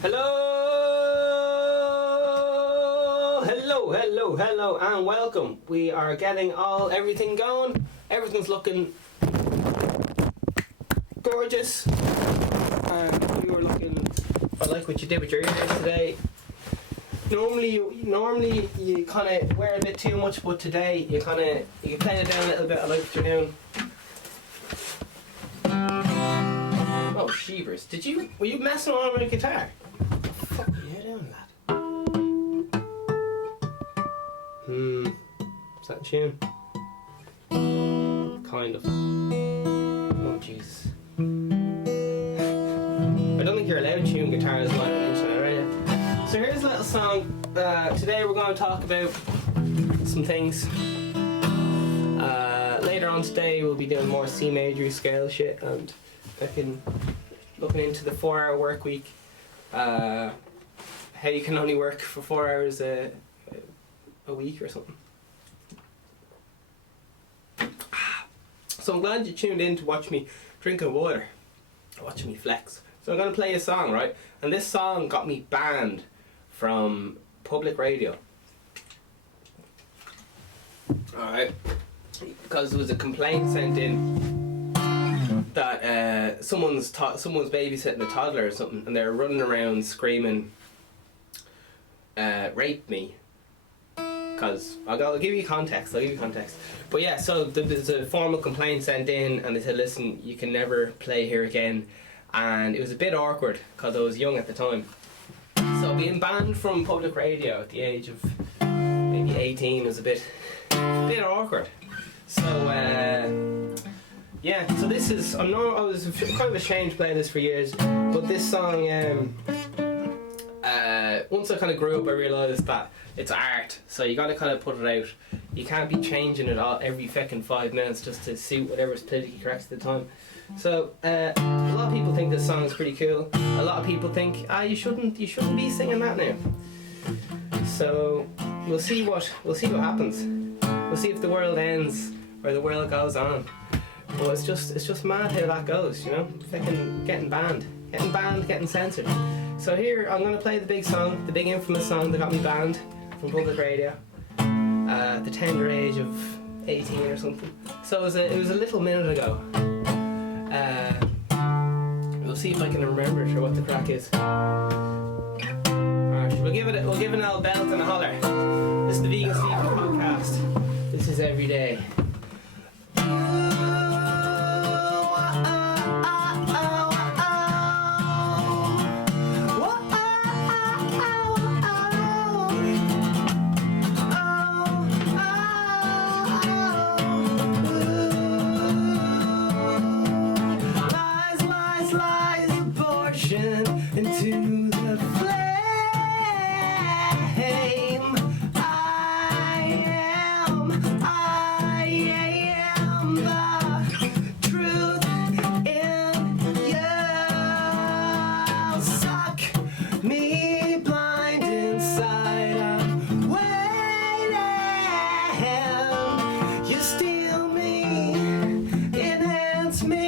Hello, and welcome. We are getting everything going. Everything's looking gorgeous. And you were looking. I like what you did with your ears today. Normally you kind of wear a bit too much, but today you play it down a little bit. I like what you're doing. Oh, sheevers! Were you messing around with a guitar? What the fuck are you doing, lad? Is that a tune? Kind of. Oh, Jesus. I don't think you're allowed to tune guitars live on the internet, are you? So here's a little song. Today we're going to talk about some things. Later on today we'll be doing more C major scale shit and looking into the 4-hour work week. How you can only work for 4 hours a week or something. So I'm glad you tuned in to watch me drinking water, watching me flex. So I'm going to play a song, right? And this song got me banned from public radio. Alright. Because there was a complaint sent in that someone's babysitting a toddler or something, and they're running around screaming, rape me. Because I'll give you context. But yeah, so there's a formal complaint sent in, and they said, listen, you can never play here again. And it was a bit awkward because I was young at the time. So being banned from public radio at the age of maybe 18 was a bit awkward. So yeah, so this is I was kind of ashamed to play this for years, but this song once I kind of grew up, I realised that it's art, so you got to kind of put it out. You can't be changing it all every fucking 5 minutes just to suit whatever's politically correct at the time. So a lot of people think this song is pretty cool. A lot of people think, you shouldn't be singing that now. So we'll see what happens. We'll see if the world ends or the world goes on. Well, it's just mad how that goes, you know. Fucking getting banned, getting censored. So here I'm gonna play the big song, the big infamous song that got me banned from public radio at the tender age of 18 or something. So it was a little minute ago. We'll see if I can remember it or what the crack is. Alright, we'll give it an old belt and a holler. This is the Vegan Steve podcast. This is every day. Into the flame, I am the truth in you. Suck me blind inside, I'm waiting. You steal me, enhance me.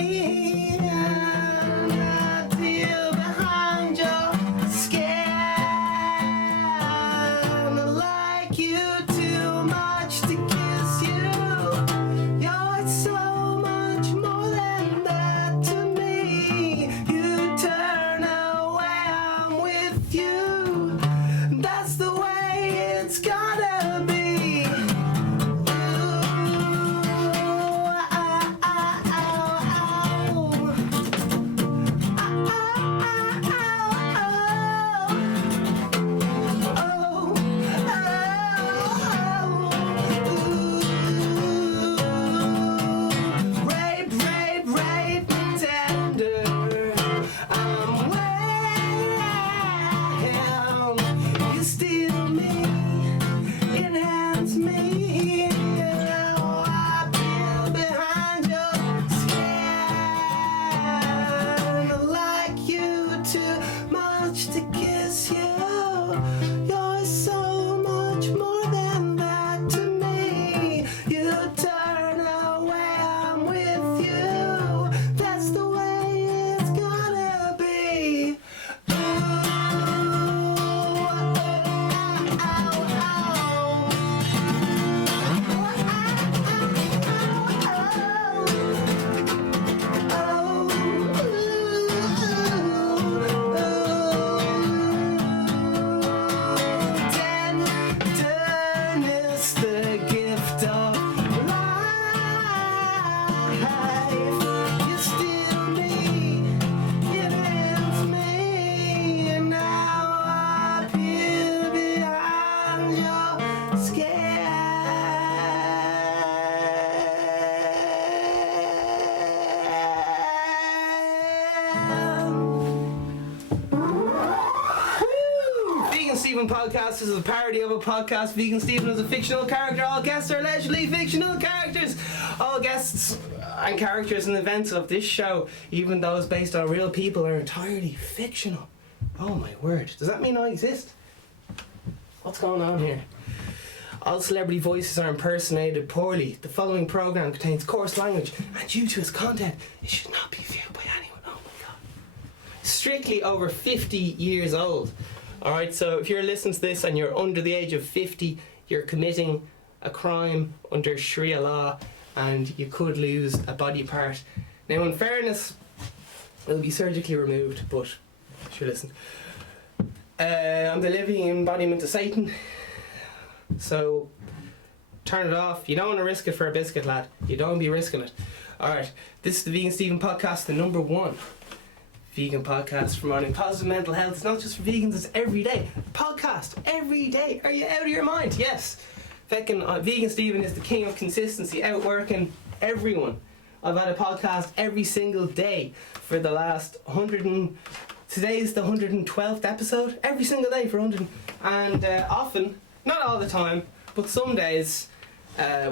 Scare Stephen podcast. This is a parody of a podcast. Vegan Stephen is a fictional character. All guests are allegedly fictional characters. All guests and characters and events of this show, even those based on real people, are entirely fictional. Oh my word. Does that mean I exist? What's going on here? All celebrity voices are impersonated poorly. The following program contains coarse language, and due to its content, it should not be viewed by anyone. Oh my god. Strictly over 50 years old. Alright, so if you're listening to this and you're under the age of 50, you're committing a crime under Sharia law, and you could lose a body part. Now, in fairness, it'll be surgically removed, but sure, listen. I'm the living embodiment of Satan. So, turn it off. You don't want to risk it for a biscuit, lad. You don't be risking it. Alright, this is the Vegan Stephen podcast, the number one vegan podcast for morning positive mental health. It's not just for vegans, it's every day. Podcast, every day. Are you out of your mind? Yes. Vegan Stephen is the king of consistency, outworking everyone. I've had a podcast every single day for the last today's the 112th episode. Every single day for 100. And often, not all the time, but some days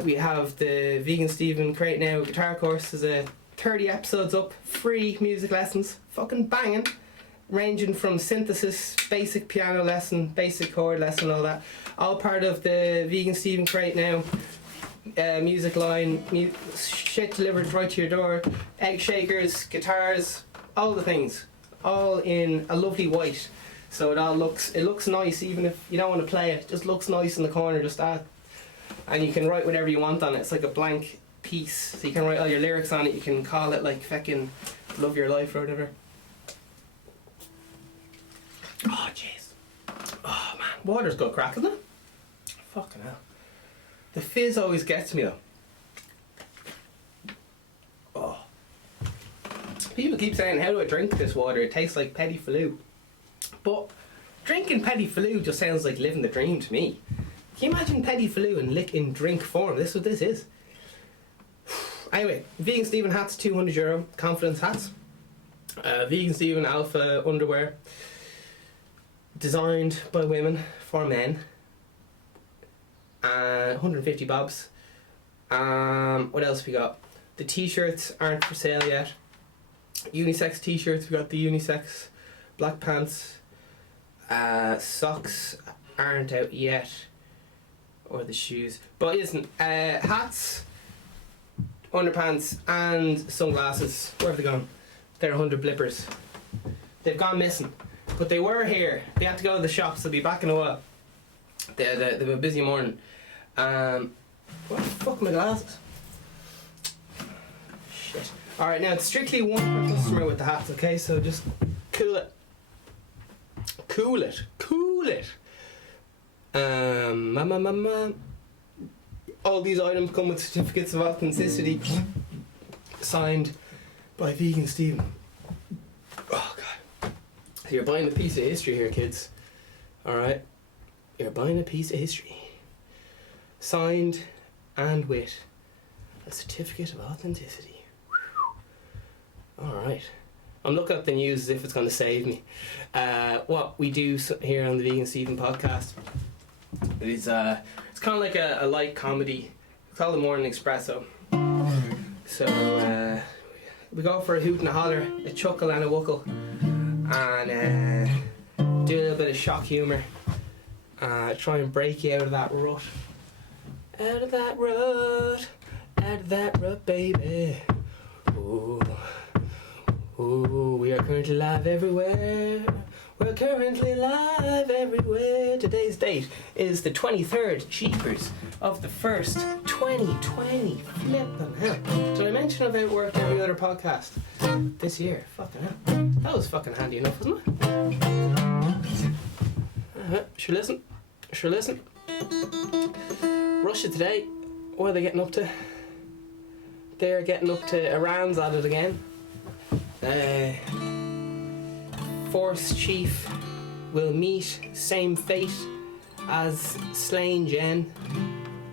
we have the Vegan Stephen Create Now guitar course. There's 30 episodes up, free music lessons, fucking banging, ranging from synthesis, basic piano lesson, basic chord lesson, all that. All part of the Vegan Stephen Create Now music line, shit delivered right to your door, egg shakers, guitars, all the things, all in a lovely white. So it looks nice, even if you don't want to play it. Just looks nice in the corner, just that. And you can write whatever you want on it. It's like a blank piece, so you can write all your lyrics on it. You can call it like fucking Love Your Life or whatever. Oh jeez. Oh man, water's good crack, isn't it? Fucking hell. The fizz always gets me though. Oh. People keep saying, how do I drink this water? It tastes like petit falou. But drinking petit falou just sounds like living the dream to me. Can you imagine petit falou in drink form? This is what this is. Anyway, Vegan Stephen hats, €200. Confidence hats. Vegan Stephen Alpha underwear. Designed by women for men. 150 bobs. What else we got? The t-shirts aren't for sale yet. Unisex t-shirts, we got the unisex black pants. Socks aren't out yet, or the shoes, but listen, hats, underpants and sunglasses, where have they gone? They're 100 blippers. They've gone missing, but they were here. They had to go to the shops. They'll be back in a while. They've a busy morning. What the fuck are my glasses? Shit. Alright, now it's strictly one per customer with the hats, okay? So just cool it. Cool it. All these items come with certificates of authenticity signed by Vegan Stephen. Oh god. So you're buying a piece of history here, kids. Alright? You're buying a piece of history. Signed and with a certificate of authenticity. Alright. I'm looking at the news as if it's going to save me. What we do here on the Vegan Stephen podcast is it's kind of like a light comedy. It's called the Morning Espresso. So we go for a hoot and a holler, a chuckle and a wuckle, and do a little bit of shock humour. Try and break you out of that rut. Out of that rut, baby. Ooh. Ooh, we are currently live everywhere. We're currently live everywhere. Today's date is the 23rd, cheapers, of the 1st, 2020. Flippin' hell. Did I mention I've outworked every other podcast this year? Fucking hell. That was fucking handy enough, wasn't it? Sure listen. Russia today, what are they getting up to? They're getting up to Iran's at it again. Force chief will meet same fate as slain Jen.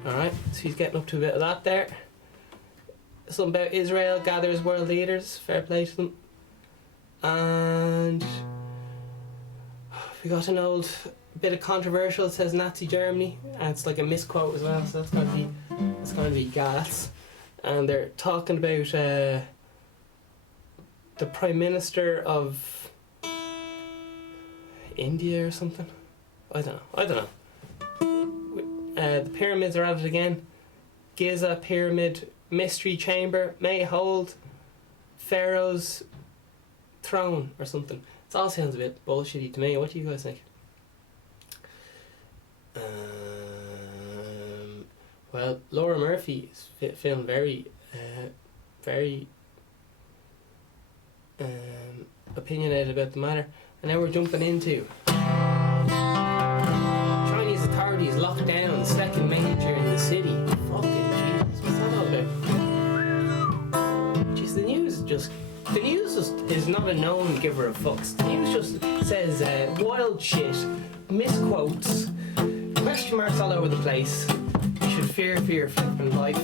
Alright, so he's getting up to a bit of that there. Something about Israel gathers world leaders, fair play to them. And we got an old a bit of controversial. It says Nazi Germany, and it's like a misquote as well, so that's gonna be gas. And they're talking about the Prime Minister of India or something. I don't know. The pyramids are at it again. Giza Pyramid Mystery Chamber may hold Pharaoh's throne or something. It all sounds a bit bullshitty to me. What do you guys think? Well, Laura Murphy is feeling very opinionated about the matter. And now we're jumping into Chinese authorities locked down the second major in the city. Fucking Jesus, what's that all about? Jeez, the news is not a known giver of fucks. The news just says wild shit, misquotes, question marks all over the place. You should fear for your flipping life.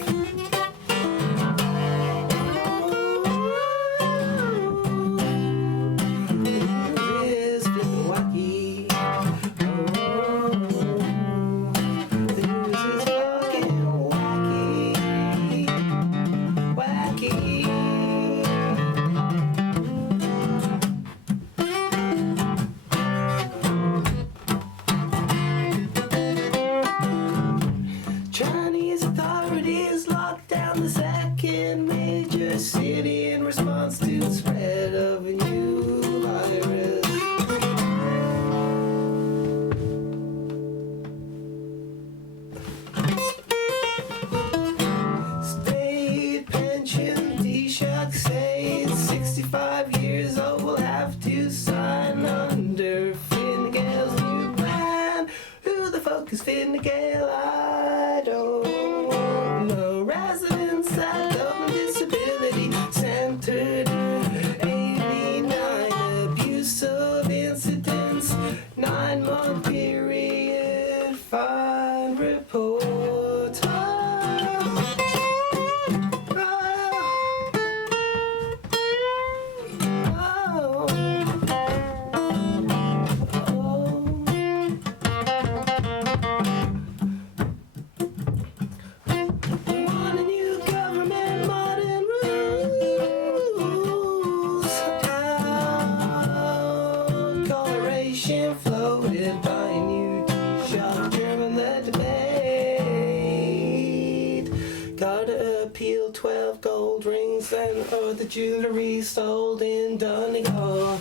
The jewellery sold in Donegal,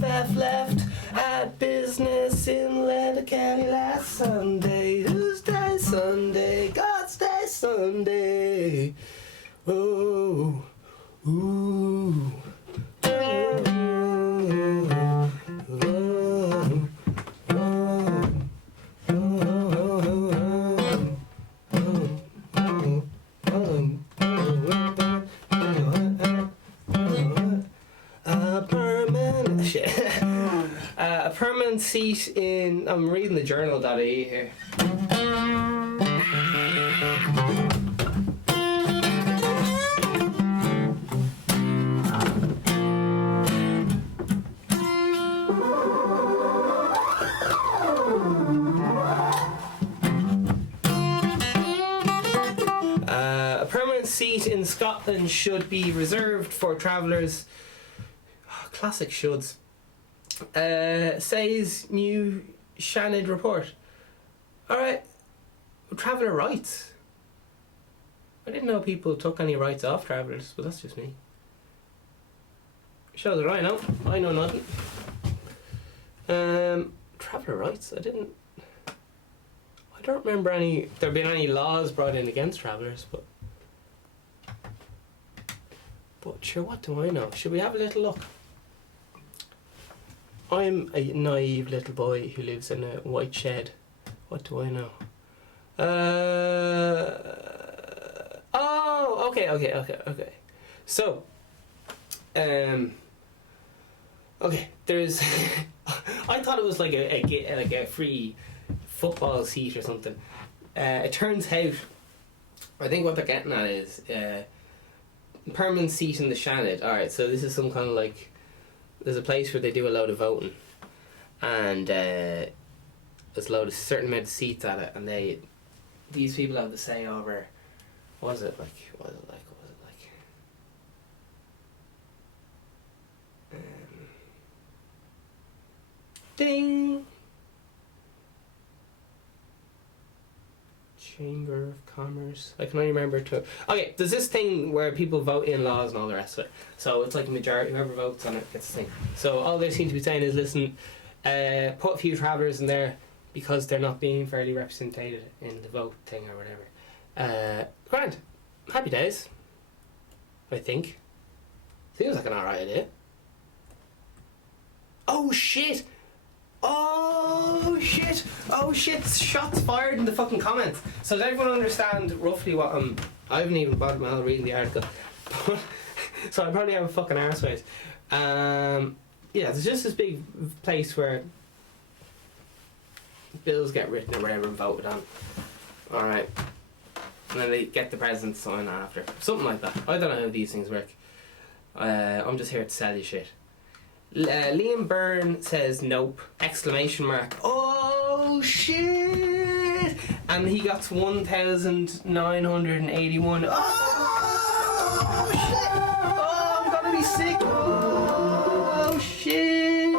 Theft left at business in Letterkenny last Sunday. Whose day Sunday? God's day Sunday. Oh, ooh. A permanent seat in... I'm reading the journal.ie here. A permanent seat in Scotland should be reserved for travellers. Oh, classic shoulds. Says new Seanad report. Alright, traveller rights. I didn't know people took any rights off travellers, but that's just me. Shows that I know nothing. Traveller rights, I don't remember there been any laws brought in against travellers, but sure, what do I know? Should we have a little look? I'm a naive little boy who lives in a white shed. What do I know? Okay. So, okay, there's... I thought it was like a free football seat or something. It turns out, I think what they're getting at is permanent seat in the Seanad. Alright, so this is some kind of like there's a place where they do a load of voting, and there's a certain amount of seats at it, and these people have the say over, what was it like? Ding! Chamber of Commerce. I can only remember to. Okay, there's this thing where people vote in laws and all the rest of it. So it's like a majority, whoever votes on it gets the thing. So all they seem to be saying is, listen, put a few travellers in there because they're not being fairly represented in the vote thing or whatever. Grand. Happy days. I think. Seems like an alright idea. Oh shit! Oh shit! Oh shit! Shots fired in the fucking comments. So does everyone understand roughly what I haven't even bothered myself reading the article. So I probably have a fucking arseface. Yeah, there's just this big place where bills get written or whatever and voted on. Alright. And then they get the president to sign after. Something like that. I don't know how these things work. I'm just here to sell you shit. Liam Byrne says nope! Exclamation mark. Oh shit! And he got 1,981. Oh shit! Oh, I'm gonna be sick! Oh shit!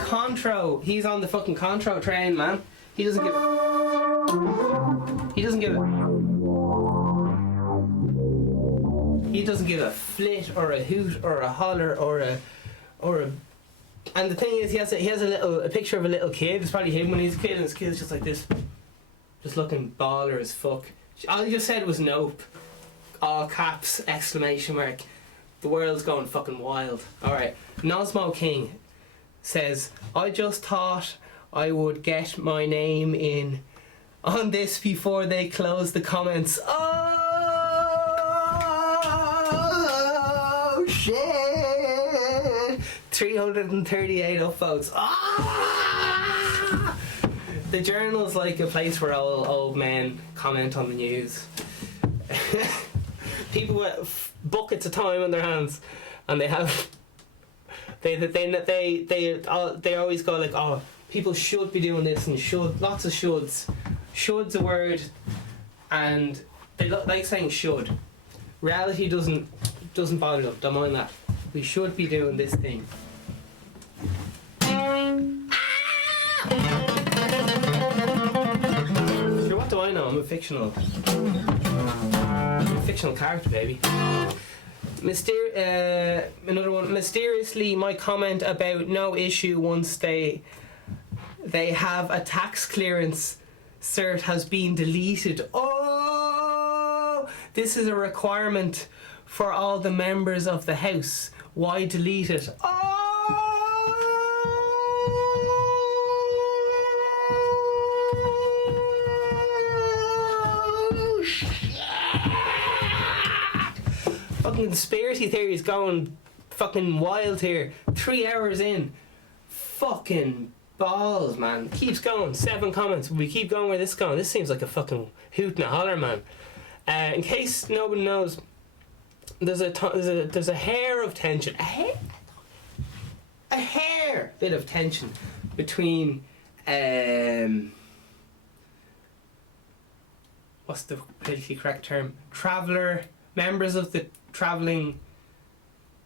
Contro. He's on the fucking Contro train, man. He doesn't give a flit or a hoot or a holler or a. And the thing is, he has a picture of a little kid. It's probably him when he's a kid, and his kid's just like this, just looking baller as fuck. All he just said was nope. All caps! Exclamation mark. The world's going fucking wild. All right. Nosmo King says, I just thought I would get my name in on this before they close the comments. Oh shit! 338 upvotes. Ah! The journal's like a place where old men comment on the news. People with buckets of time on their hands, and they always go like, oh, people should be doing this and should, lots of shoulds. Should's a word, and they like saying should. Reality doesn't bother them. Don't mind that. We should be doing this thing. Sure, what do I know? I'm a fictional character, baby. Another one. Mysteriously, my comment about no issue once they have a tax clearance cert has been deleted. Oh, this is a requirement for all the members of the House. Why delete it? Oh, shit. Fucking conspiracy theories going fucking wild here. 3 hours in. Fucking balls, man. Keeps going. 7 comments. We keep going where this is going. This seems like a fucking hoot and a holler, man. In case nobody knows, there's a hair of tension. A hair bit of tension between what's the politically correct term? Members of the travelling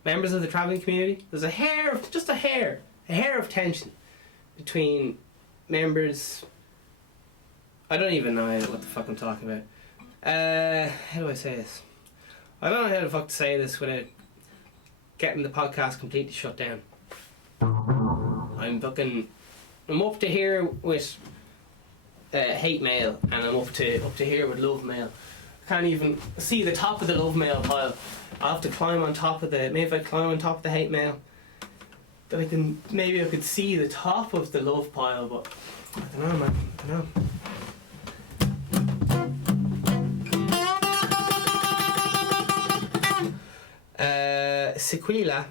community. There's a hair of tension between members. I don't even know what the fuck I'm talking about. How do I say this? I don't know how the fuck to say this without getting the podcast completely shut down. I'm up to here with hate mail, and I'm up to here with love mail. I can't even see the top of the love mail pile. I'll have to climb on top of maybe if I climb on top of the hate mail, then maybe I could see the top of the love pile, but I don't know, man. I don't know. Sequila.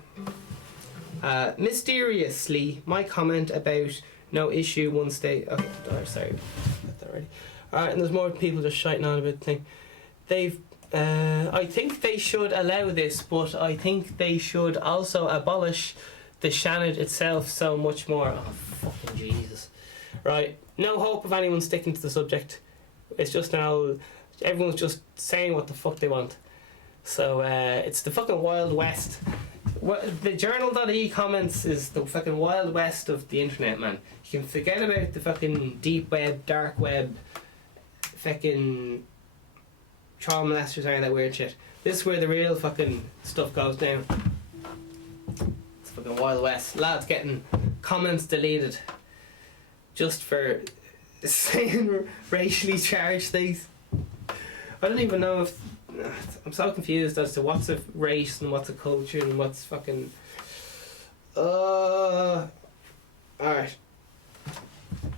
Mysteriously, my comment about no issue once they. Okay, sorry, got that already. Alright, and there's more people just shouting on about the thing. I think they should allow this, but I think they should also abolish the Seanad itself so much more. Oh, fucking Jesus. Right, no hope of anyone sticking to the subject. It's just now, everyone's just saying what the fuck they want. So, it's the fucking Wild West. The journal.e comments is the fucking Wild West of the internet, man. You can forget about the fucking deep web, dark web, fucking child molesters and that weird shit. This is where the real fucking stuff goes down. It's fucking Wild West. Lads getting comments deleted just for saying racially charged things. I don't even know if... I'm so confused as to what's a race and what's a culture and what's fucking... Alright.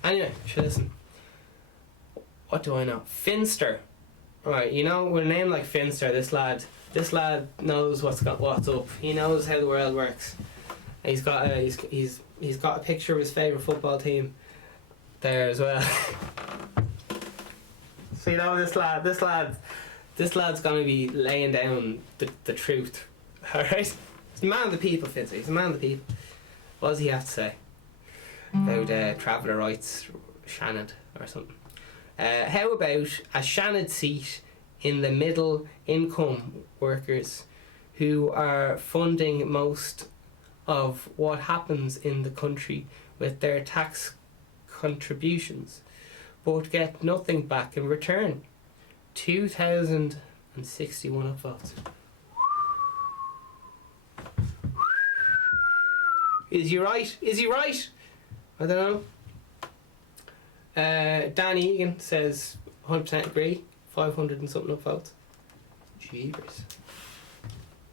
Anyway, listen. What do I know? Finster. Right, you know, with a name like Finster, this lad knows what's up. He knows how the world works. He's got a picture of his favourite football team there as well. So you know, this lad's gonna be laying down the truth. Alright? He's a man of the people, Finster. He's a man of the people. What does he have to say about traveller rights, Seanad or something? How about a Seanad seat in the middle income workers who are funding most of what happens in the country with their tax contributions, but get nothing back in return? 2,061 upvotes. Is he right? Is he right? I don't know. Danny Egan says 100% agree. 500 and something upvotes. Jeepers.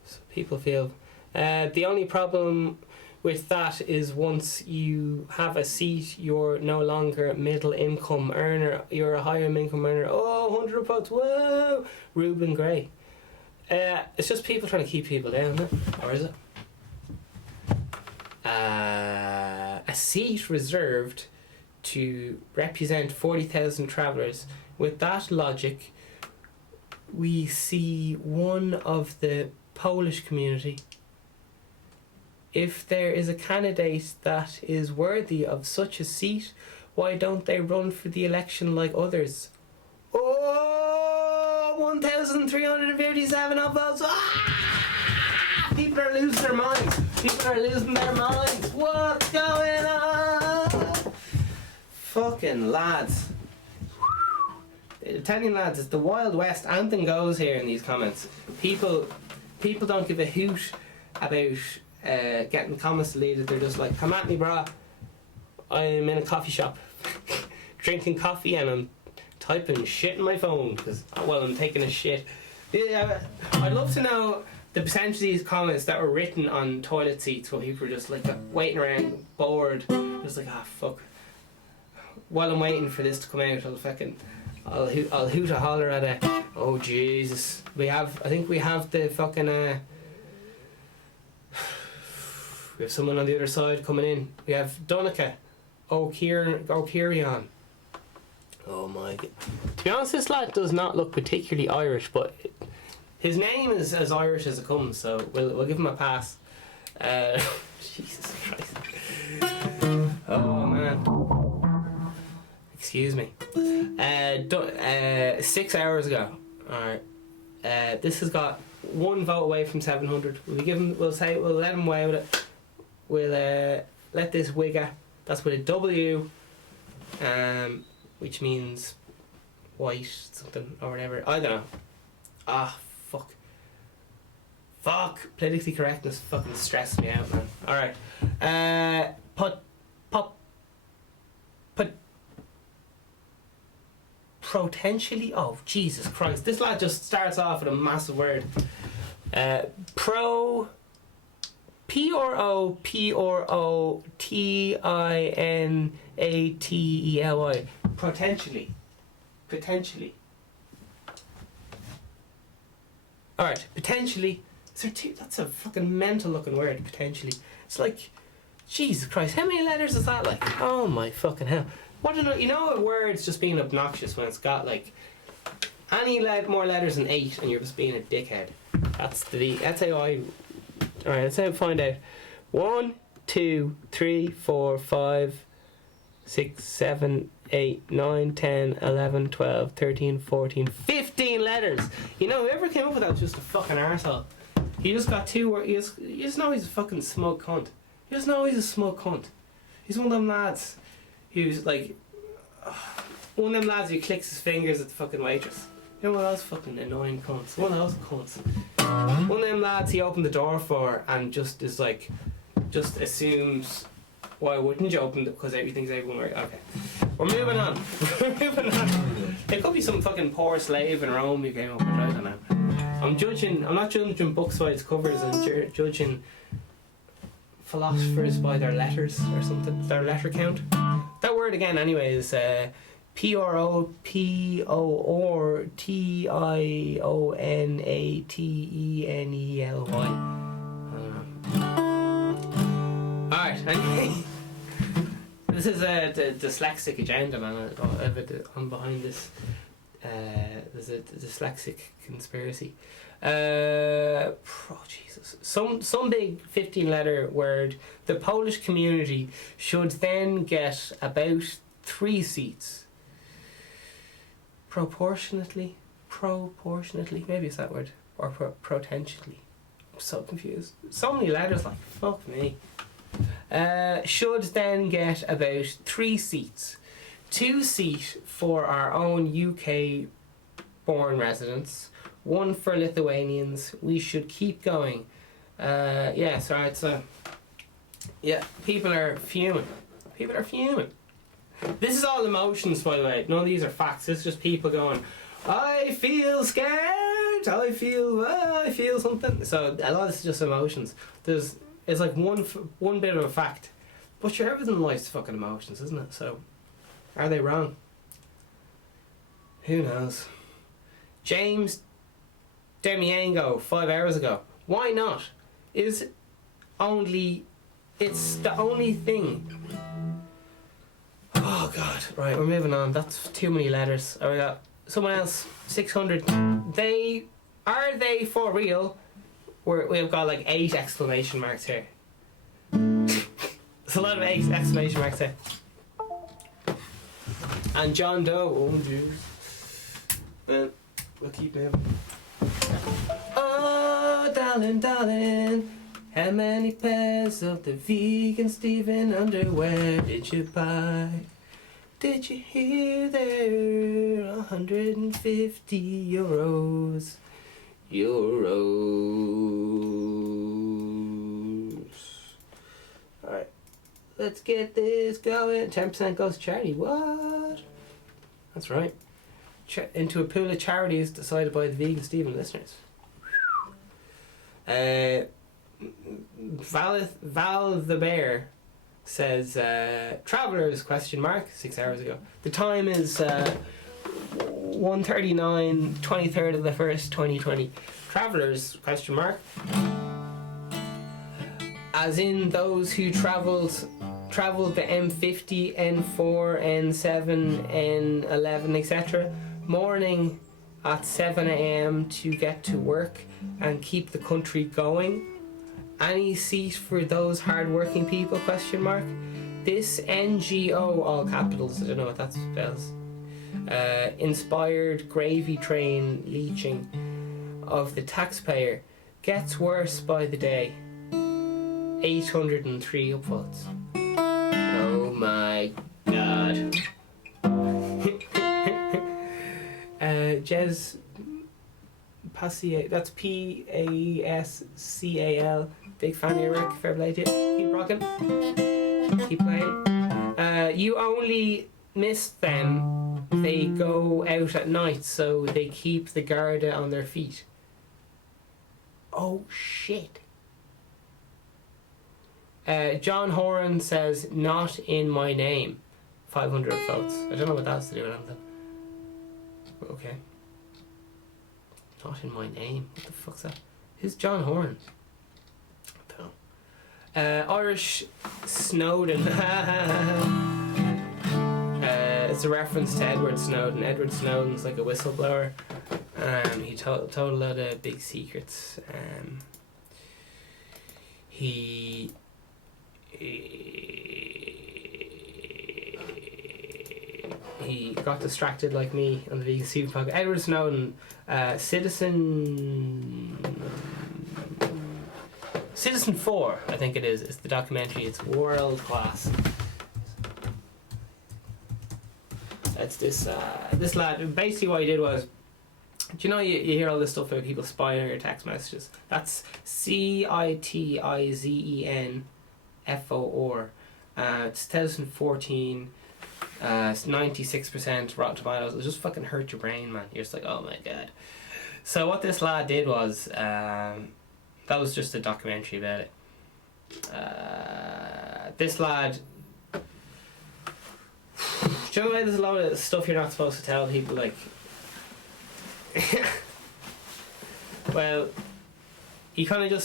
So people feel the only problem with that is once you have a seat, you're no longer a middle income earner, you're a higher income earner. Oh, 100 upvotes, whoa! Ruben Gray. It's just people trying to keep people down, isn't it? Or is it? A seat reserved to represent 40,000 travellers. With that logic, we see one of the Polish community. If there is a candidate that is worthy of such a seat, why don't they run for the election like others? Oh, 1,357 upvotes. Ah! People are losing their minds. People are losing their minds. What's going on? Fucking lads. Telling you lads, it's the Wild West. Anything goes here in these comments. People don't give a hoot about getting comments deleted. They're just like, come at me, brah. I'm in a coffee shop drinking coffee and I'm typing shit in my phone because, well, I'm taking a shit. Yeah, I'd love to know the percentage of these comments that were written on toilet seats where people were just like waiting around, bored, just like, ah, fuck. While I'm waiting for this to come out, I'll hoot a holler at it. Oh Jesus, I think we have the fucking we have someone on the other side coming in. We have Donica O'Kirion. Oh my God. To be honest, this lad does not look particularly Irish, but his name is as Irish as it comes, so we'll give him a pass. Jesus Christ. Oh man. Excuse me. 6 hours ago. Alright. This has got one vote away from 700. We'll let him away with it. We'll let this wigger, that's with a W, which means white something or whatever. I don't know. Ah, fuck. Politically correctness fucking stressed me out, man. Alright. Potentially, oh Jesus Christ, this lad just starts off with a massive word. Protinately. Potentially. Alright, potentially. That's a fucking mental looking word, potentially. It's like, Jesus Christ, how many letters is that like? Oh my fucking hell. What do you know a word's just being obnoxious when it's got like Any more letters than 8 and you're just being a dickhead. That's how I... Alright, let's find out. 1, 2, 3, 4, 5, 6, 7, 8, 9, 10, 11, 12, 13, 14, 15 letters! You know, whoever came up with that was just a fucking arsehole. He just got 2 words. You just know he's a fucking smug cunt. You just know he's a smug cunt. He's one of them lads who's like... one of them lads who clicks his fingers at the fucking waitress. You know one of those fucking annoying cunts. One of those cunts. One of them lads he opened the door for and just is like... just assumes... why wouldn't you open it? Because everything's everyone right. Okay. We're moving on. We're moving on. There could be some fucking poor slave in Rome who came up with it. I don't know. I'm not judging books by its covers. I'm judging philosophers by their letters or something. Their letter count. That word again anyway is PROPORTIONATENELY. Alright, anyway. This is the dyslexic agenda, man. I'm behind this. There's a dyslexic conspiracy. Jesus. Some big 15-letter word. The Polish community should then get about 3 seats. Proportionately, maybe it's that word, or potentially. I'm so confused. So many letters, like fuck me. Should then get about 3 seats. 2 seats for our own UK born residents, 1 for Lithuanians. We should keep going. Yes, alright, so yeah, people are fuming. This is all emotions, by the way. None of these are facts. This is just people going, I feel scared, I feel something. So a lot of this is just emotions. It's like one bit of a fact, but sure, everything in life's fucking emotions, isn't it? So, are they wrong? Who knows? James Demiango 5 hours ago. Why not? It's the only thing. Oh God! Right, we're moving on. That's too many letters. Oh, we got someone else. 600. Are they for real? We've got like 8 exclamation marks here. There's a lot of 8 exclamation marks here. And John Doe, oh dude. But we'll keep moving. Oh, darling, how many pairs of the vegan Steven underwear did you buy? Did you hear there? 150 euros. Alright, let's get this going. 10% goes to charity. What? That's right. Into a pool of charities decided by the vegan Stephen listeners. Val the Bear says travellers ? 6 hours ago. The time is 1:39, 23rd of the 1st, 2020. Travellers ? As in those who travelled the M50, N4, N7, N11, etc. morning at 7 a.m. to get to work and keep the country going. Any seat for those hard-working people ? This NGO, all capitals, I don't know what that spells. Inspired gravy train leeching of the taxpayer gets worse by the day. 803 upvotes. Oh my God. Jez Pascal, that's Pascal. Big fan of your work. Fair play to you. Keep rocking. Keep playing. You only miss them. They go out at night, so they keep the Garda on their feet. Oh shit. John Horan says, not in my name. 500 votes. I don't know what that's to do with anything. Okay. Not in my name. What the fuck's that? Who's John Horan? I don't know. Irish Snowden. It's a reference to Edward Snowden. Edward Snowden's like a whistleblower. He told a lot of big secrets. He got distracted like me on the Vegan Stephen podcast. Edward Snowden, Citizen 4, I think it is the documentary. It's world class. That's this lad. Basically what he did was, do you know you hear all this stuff about people spying on your text messages? That's CITIZENFOR. It's 2014. It's 96% Rotten Tomatoes. It'll just fucking hurt your brain, man. You're just like, oh my god. So what this lad did was, that was just a documentary about it. This lad, do you know why there's a lot of stuff you're not supposed to tell people, like well, he started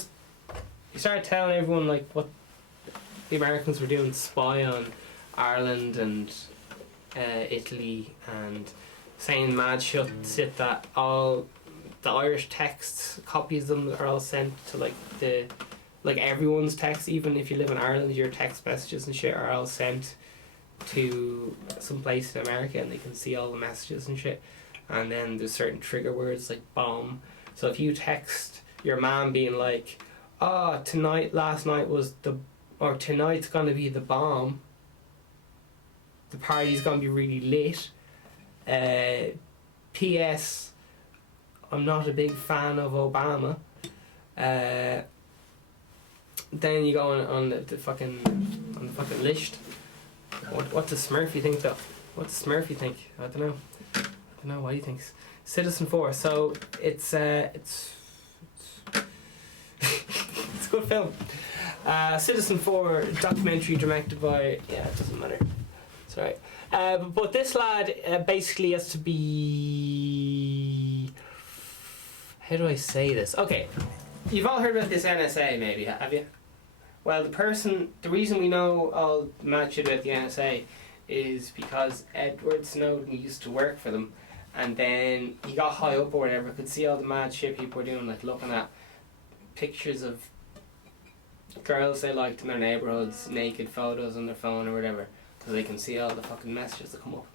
telling everyone like what the Americans were doing to spy on Ireland and Italy, and saying mad shit that all the Irish texts, copies of them are all sent to like everyone's text. Even if you live in Ireland, your text messages and shit are all sent to some place in America, and they can see all the messages and shit. And then there's certain trigger words like bomb. So if you text your mom being like, oh, tonight's gonna be the bomb, the party's gonna be really lit, P.S. I'm not a big fan of Obama, then you go on the fucking list. What does Smurfy think though? What does Smurfy think? I don't know what he thinks. Citizen 4. So it's it's a good film. Citizen 4 documentary directed by, it doesn't matter. It's alright. But this lad basically has to be, how do I say this? Okay, you've all heard about this NSA, maybe, have you? Well, the reason we know all the mad shit about the NSA is because Edward Snowden used to work for them, and then he got high up or whatever, could see all the mad shit people were doing, like looking at pictures of girls they liked in their neighbourhoods, naked photos on their phone or whatever, because they can see all the fucking messages that come up.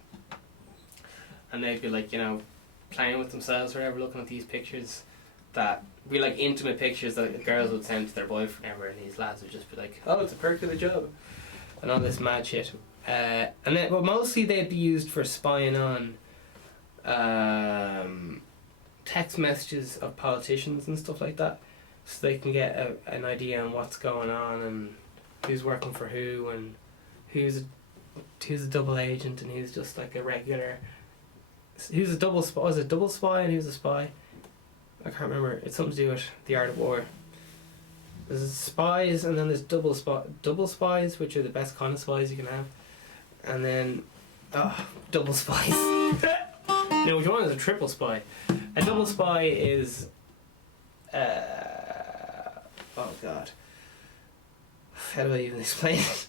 And they'd be like, playing with themselves or whatever, looking at these pictures that be like intimate pictures that girls would send to their boyfriend ever, and these lads would just be like, oh, it's a perk of the job, and all this mad shit. And then, well, mostly they'd be used for spying on text messages of politicians and stuff like that, so they can get an idea on what's going on and who's working for who, and who's a double agent and who's just like a regular, who's a double spy. Was it double spy and who's a spy? I can't remember. It's something to do with the art of war. There's spies, and then there's double spies, which are the best kind of spies you can have, and then double spies. Which one is a triple spy? A double spy is oh god, how do I even explain it?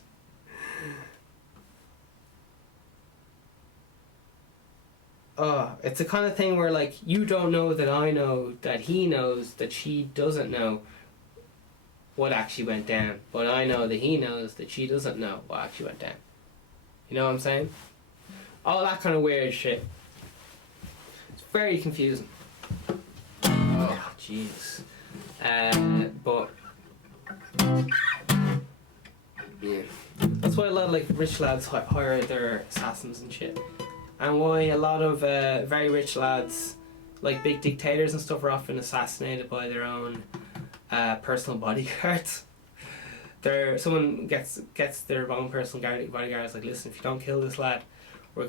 It's the kind of thing where, like, you don't know that I know that he knows that she doesn't know what actually went down, but I know that he knows that she doesn't know what actually went down. You know what I'm saying? All that kind of weird shit. It's very confusing. Oh, jeez. But yeah, that's why a lot of like rich lads hire their assassins and shit. And why a lot of very rich lads, like big dictators and stuff, are often assassinated by their own personal bodyguards. Someone gets their own personal bodyguards, like, listen, if you don't kill this lad, we've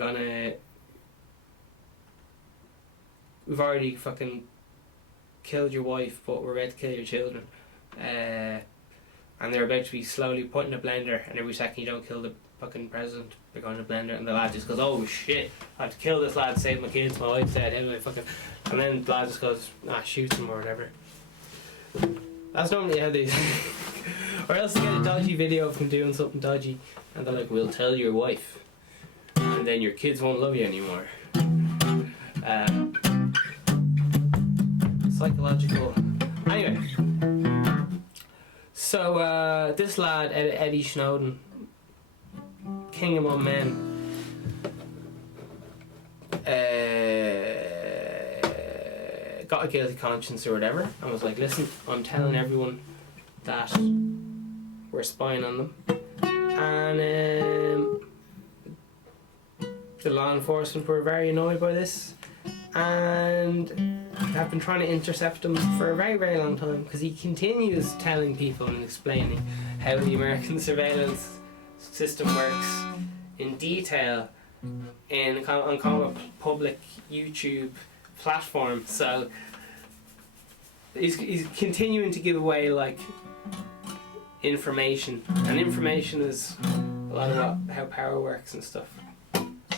already fucking killed your wife, but we're about to kill your children. And they're about to be slowly put in a blender, and every second you don't kill the fucking president, they're going to blender, and the lad just goes, oh shit, I have to kill this lad to save my kids, my wife's dead, how do I fucking... And then the lad just goes, shoots him or whatever. That's normally how they... Or else they get a dodgy video of him doing something dodgy, and they're like, we'll tell your wife, and then your kids won't love you anymore. psychological. Anyway, so this lad, Eddie Snowden, king among men, got a guilty conscience or whatever, and was like, listen, I'm telling everyone that we're spying on them, and the law enforcement were very annoyed by this, and have been trying to intercept him for a very, very long time, because he continues telling people and explaining how the American surveillance system works in detail on kind of a public YouTube platform. So he's continuing to give away like information, and information is a lot of how power works and stuff.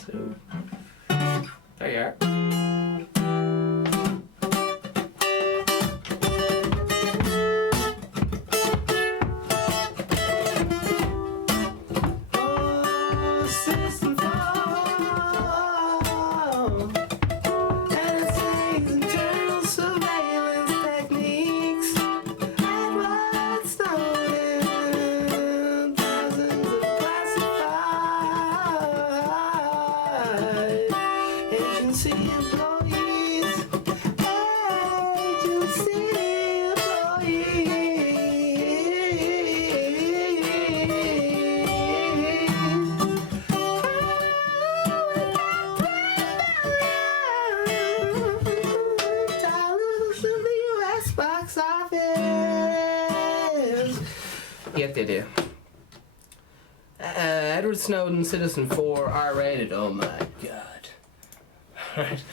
So there you are. They do. Edward Snowden, Citizen 4, R-rated. Oh my god. Right.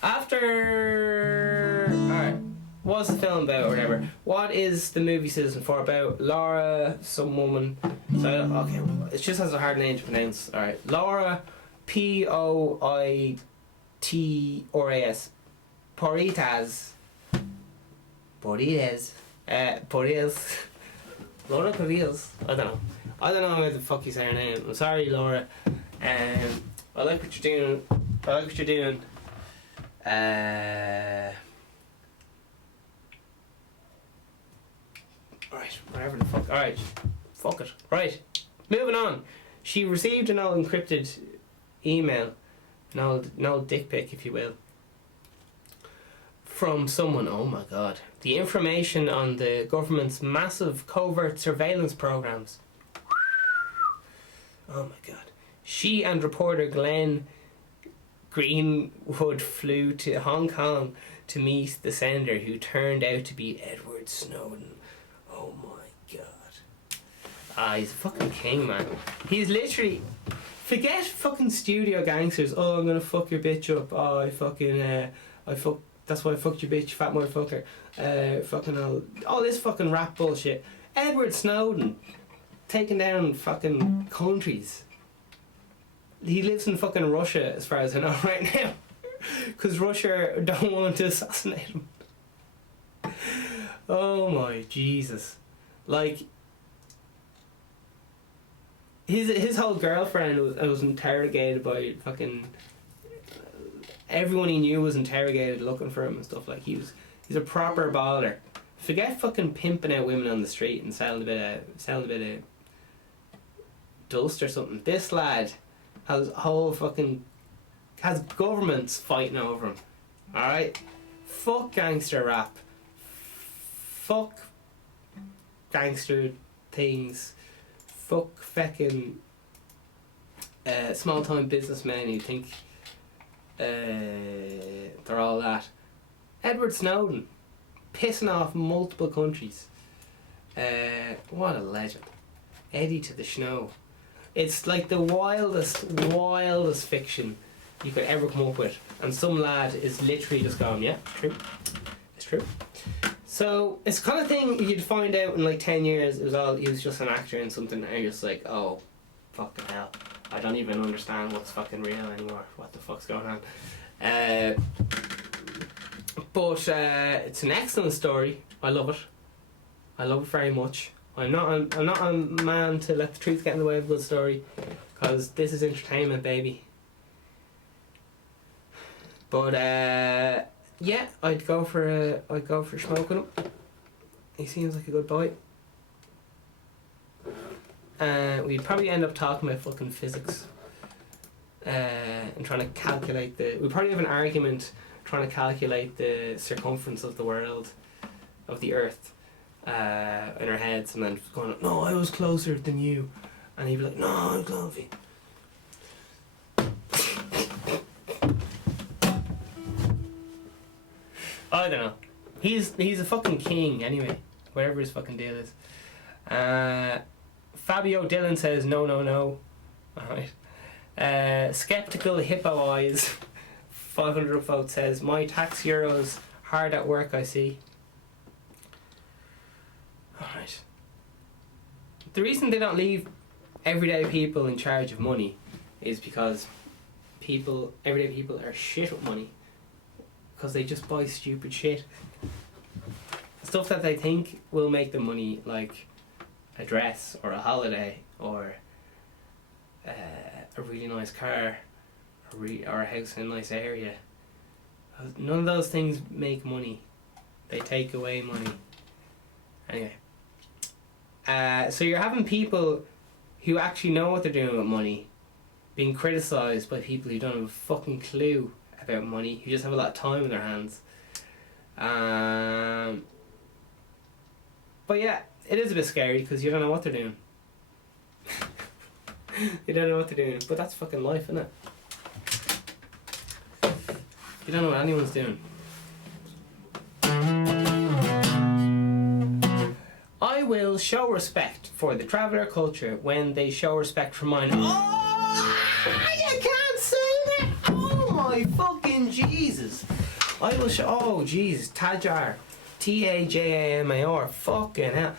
After... Alright. What's the film about or whatever? What is the movie Citizen 4 about? Laura, some woman... So, okay, it just has a hard name to pronounce. Alright. Laura Poitras. Poritas. Laura Pavilles. I don't know how the fuck you say her name. I'm sorry, Laura. I like what you're doing. Alright, whatever the fuck. Alright, fuck it. Right, moving on. She received an old encrypted email, an old dick pic, if you will, from someone. Oh my god. The information on the government's massive covert surveillance programs. Oh my god. She and reporter Glenn Greenwood flew to Hong Kong to meet the sender, who turned out to be Edward Snowden. Oh my god. He's a fucking king, man. He's literally... Forget fucking studio gangsters. Oh, I'm gonna fuck your bitch up. Oh, that's why I fucked your bitch, fat motherfucker. Fucking all this fucking rap bullshit. Edward Snowden taking down fucking countries. He lives in fucking Russia, as far as I know right now, because Russia don't want to assassinate him. Oh my Jesus! Like his whole girlfriend was interrogated by fucking. Everyone he knew was interrogated looking for him and stuff. Like he's a proper baller. Forget fucking pimping out women on the street and selling a bit of dust or something. This lad has governments fighting over him. Alright? Fuck gangster rap. Fuck gangster things. Fuck fucking small time businessmen who think they're all that. Edward Snowden pissing off multiple countries. What a legend. Eddie to the Snow. It's like the wildest fiction you could ever come up with, and some lad is literally just going, yeah, true, it's true. So it's the kind of thing you'd find out in like 10 years he was just an actor in something, and you're just like, oh fucking hell, I don't even understand what's fucking real anymore. What the fuck's going on? But it's an excellent story. I love it very much. I'm not a man to let the truth get in the way of a good story, because this is entertainment, baby. But yeah, I'd go for smoking him. He seems like a good boy. We'd probably end up talking about fucking physics. And trying to calculate we'd probably have an argument trying to calculate the circumference of the world, of the earth, in our heads, and then going, no, I was closer than you. And he'd be like, no, I'm closer. I don't know. He's a fucking king anyway, whatever his fucking deal is. Fabio Dillon says no. Alright. Skeptical Hippo Eyes 500 votes says my tax euros hard at work, I see. Alright. The reason they don't leave everyday people in charge of money is because everyday people are shit with money, because they just buy stupid shit, stuff that they think will make them money, like a dress or a holiday or a really nice car or a house in a nice area. None of those things make money. They take away money. Anyway. So you're having people who actually know what they're doing with money being criticised by people who don't have a fucking clue about money, who just have a lot of time in their hands. But yeah, it is a bit scary because you don't know what they're doing. You don't know what they're doing, but that's fucking life, isn't it? You don't know what anyone's doing. I will show respect for the traveller culture when they show respect for mine. Oh, you can't say that! Oh my fucking Jesus! I will show. Oh Jesus, Tajar, Tajamar. Fucking hell,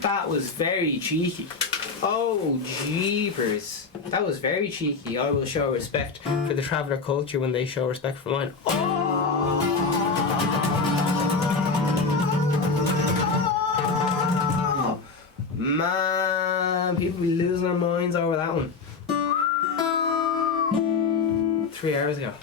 that was very cheeky. Oh jeepers, that was very cheeky. I will show respect for the traveller culture when they show respect for mine. Oh! Man, people be losing their minds over that one. 3 hours ago.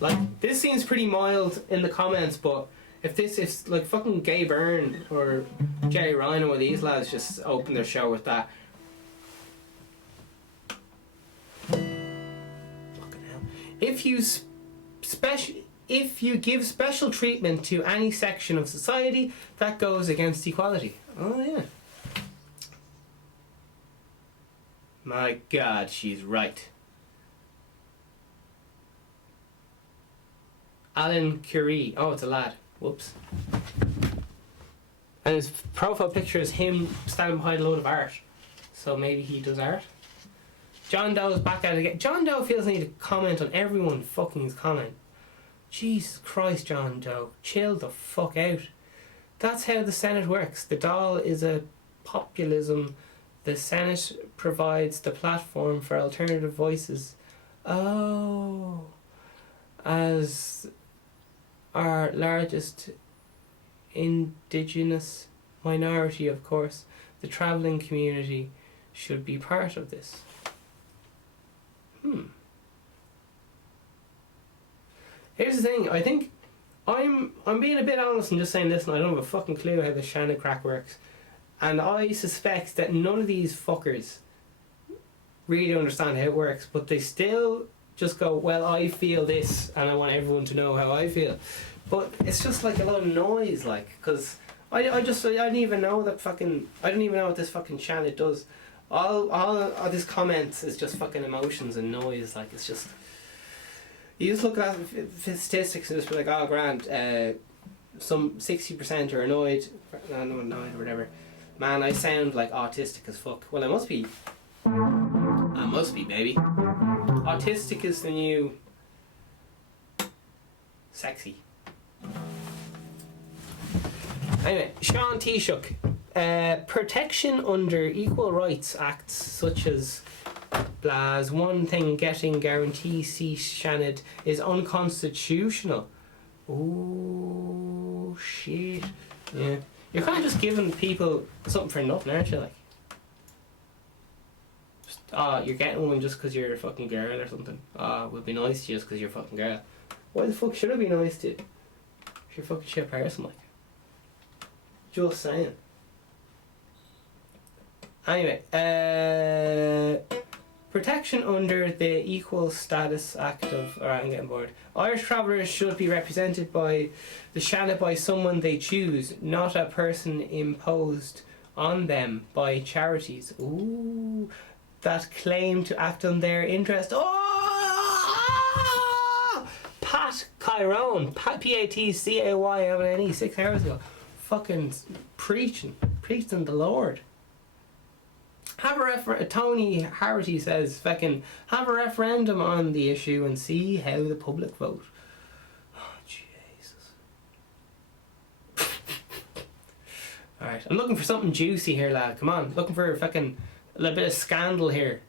Like, this seems pretty mild in the comments, but if like fucking Gay Byrne or Jerry Ryan or one of these lads just open their show with that. Fucking hell. If you give special treatment to any section of society, that goes against equality. Oh yeah. My God, she's right. Alan Curie. Oh, it's a lad. Whoops. And his profile picture is him standing behind a load of art. So maybe he does art. John Doe's back at it again. John Doe feels the need to comment on everyone fucking comment. Jesus Christ, John Doe. Chill the fuck out. That's how the Senate works. The doll is a populism. The Senate provides the platform for alternative voices. Oh. As our largest indigenous minority, of course, the travelling community should be part of this. Here's the thing, I think I'm being a bit honest and just saying, listen, I don't have a fucking clue how the Seanad crack works. And I suspect that none of these fuckers really understand how it works, but they still just go, well, I feel this and I want everyone to know how I feel. But it's just like a lot of noise, like, because I don't even know that fucking, I don't even know what this fucking Seanad does. All this comments is just fucking emotions and noise, like, it's just, you just look at statistics and just be like, oh grand, some 60% are annoyed or whatever. Man, I sound like autistic as fuck. Well, I must be, baby. Autistic is the new sexy. Anyway, Sean Taoiseach. Protection under equal rights acts such as Blas, one thing getting guarantee seat Seanad is unconstitutional. Oh shit. Yeah. You're kind of just giving people something for nothing, aren't you? Like, oh, you're getting one just because you're a fucking girl or something. Oh, we'll be nice to you just because you're a fucking girl. Why the fuck should I be nice to you? If you're a fucking shit person, like. Just saying. Anyway, protection under the Equal Status Act of... Alright, I'm getting bored. Irish travellers should be represented by the Seanad by someone they choose, not a person imposed on them by charities. Ooh, that claim to act on their interest. Oh! Pat Chiron, P-A-T-C-A-Y-O-N-E, 6 hours ago. Fucking preaching the Lord. Have a Tony Harity says, fucking, have a referendum on the issue and see how the public vote. Oh, Jesus. Alright, I'm looking for something juicy here, lad. Come on, looking for a fucking, a little bit of scandal here.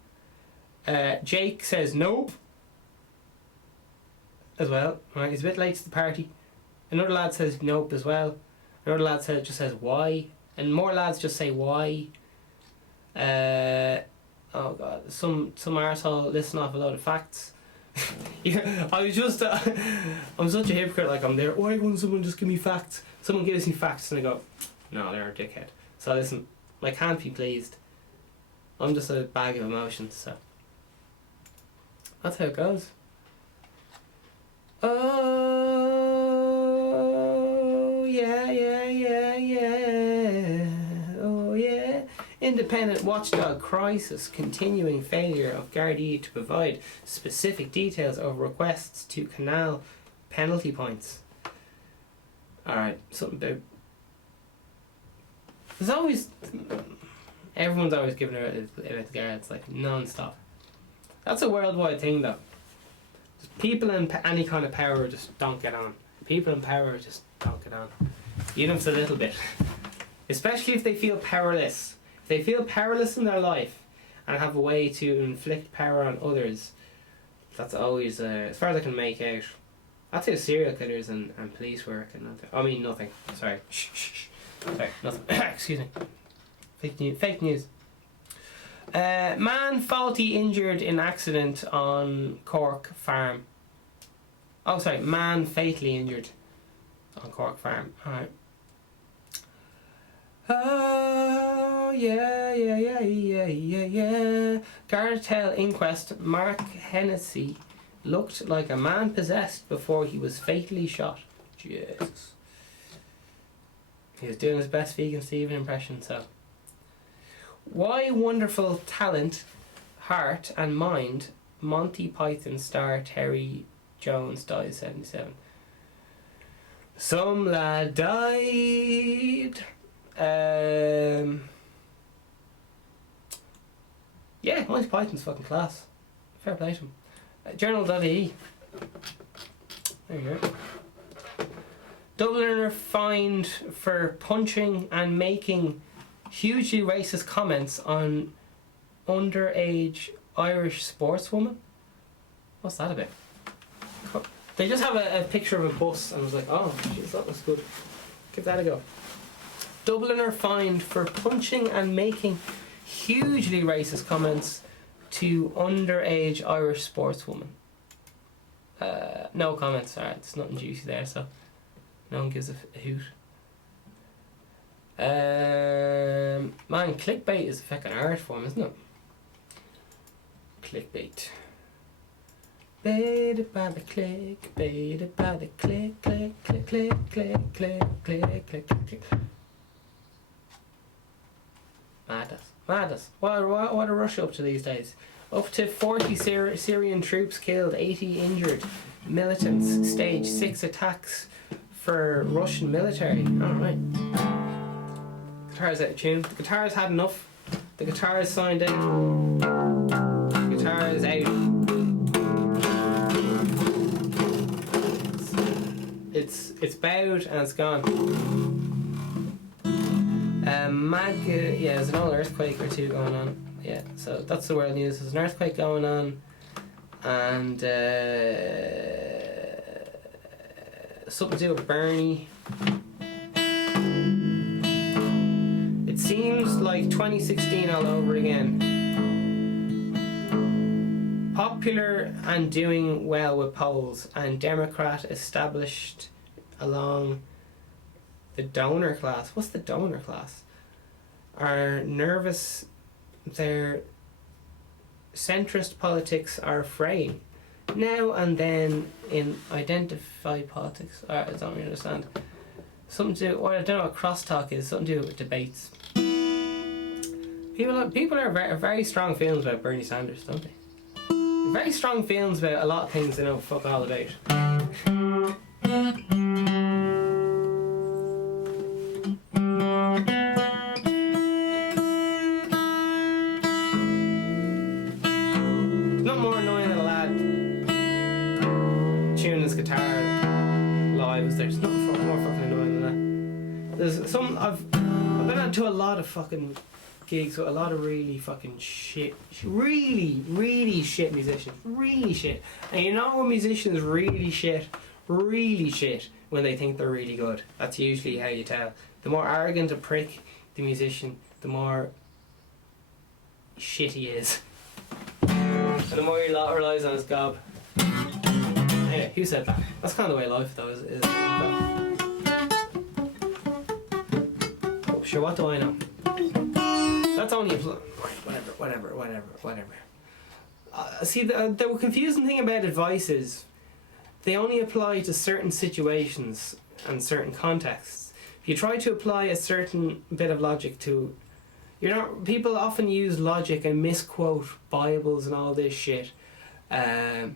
Jake says nope. As well. Alright, he's a bit late to the party. Another lad says nope as well. Another lad just says why. And more lads just say why. Oh god, some arsehole listing off a load of facts. Yeah, I was just I'm such a hypocrite, like I'm there, why won't someone just give me facts? Someone gives me facts and I go, no, they're a dickhead. So listen, I can't be pleased. I'm just a bag of emotions, so that's how it goes. Oh yeah. Oh yeah. Independent watchdog crisis, continuing failure of Gardaí to provide specific details of requests to canal penalty points. Alright, something about... There's always... Everyone's always giving it about the Guards, like, non-stop. That's a worldwide thing, though. Just people in any kind of power just don't get on. People in power just don't get on. Even if it's a little bit. Especially if they feel powerless. If they feel powerless in their life and have a way to inflict power on others, that's always, as far as I can make out, that's how serial killers and police work and nothing. I mean, nothing. Sorry. Shh. Sorry, nothing. Excuse me. Fake news. Man faulty injured in accident on Cork farm. Oh, sorry. Man fatally injured on Cork farm. Alright. Oh, yeah. Garda tell inquest, Mark Hennessy looked like a man possessed before he was fatally shot. Jesus. He was doing his best vegan Stephen impression, so. Why wonderful talent, heart and mind, Monty Python star Terry Jones dies 77. Some lad died. Yeah, Monty Python's fucking class. Fair play to him. Journal.ie. There you go. Dubliner fined for punching and making hugely racist comments on underage Irish sportswoman. What's that about? They just have a picture of a bus and I was like, oh, jeez, that looks good. Give that a go. Dubliner fined for punching and making hugely racist comments to underage Irish sportswoman. No comments, alright, there's nothing juicy there, so no one gives a hoot. Man, clickbait is a fucking art form, isn't it? Clickbait. Baited by the click, baited by the click, click. Madness. What are Russia up to these days? Up to 40 Syrian troops killed, 80 injured. Militants stage 6 attacks for Russian military. Alright. Guitar's out of tune. The guitar's had enough. The guitar's signed out. The guitar is out. It's bowed and it's gone. Yeah, there's an old earthquake or two going on. Yeah, so that's the world news. There's an earthquake going on, and something to do with Bernie. It seems like 2016 all over again. Popular and doing well with polls, and Democrat established along the donor class. What's the donor class? Are nervous, their centrist politics are fraying. Now and then in identified politics, I don't really understand. Something to do, or I don't know what crosstalk is, something to do with debates. People are very strong feelings about Bernie Sanders, don't they? Very strong feelings about a lot of things they know fuck all about. Not more annoying than a lad tuning his guitar live. There's nothing more fucking annoying than that. There's some I've been on to a lot of fucking gigs with a lot of really fucking shit, really shit musicians, really shit. And you know when musicians really shit when they think they're really good. That's usually how you tell. The more arrogant a prick the musician, the more shit he is. And the more he relies on his gob. Anyway, who said that? That's kind of the way life though is. Oh, sure, what do I know? That's only whatever. See, the confusing thing about advice is they only apply to certain situations and certain contexts. If you try to apply a certain bit of logic to, people often use logic and misquote Bibles and all this shit. They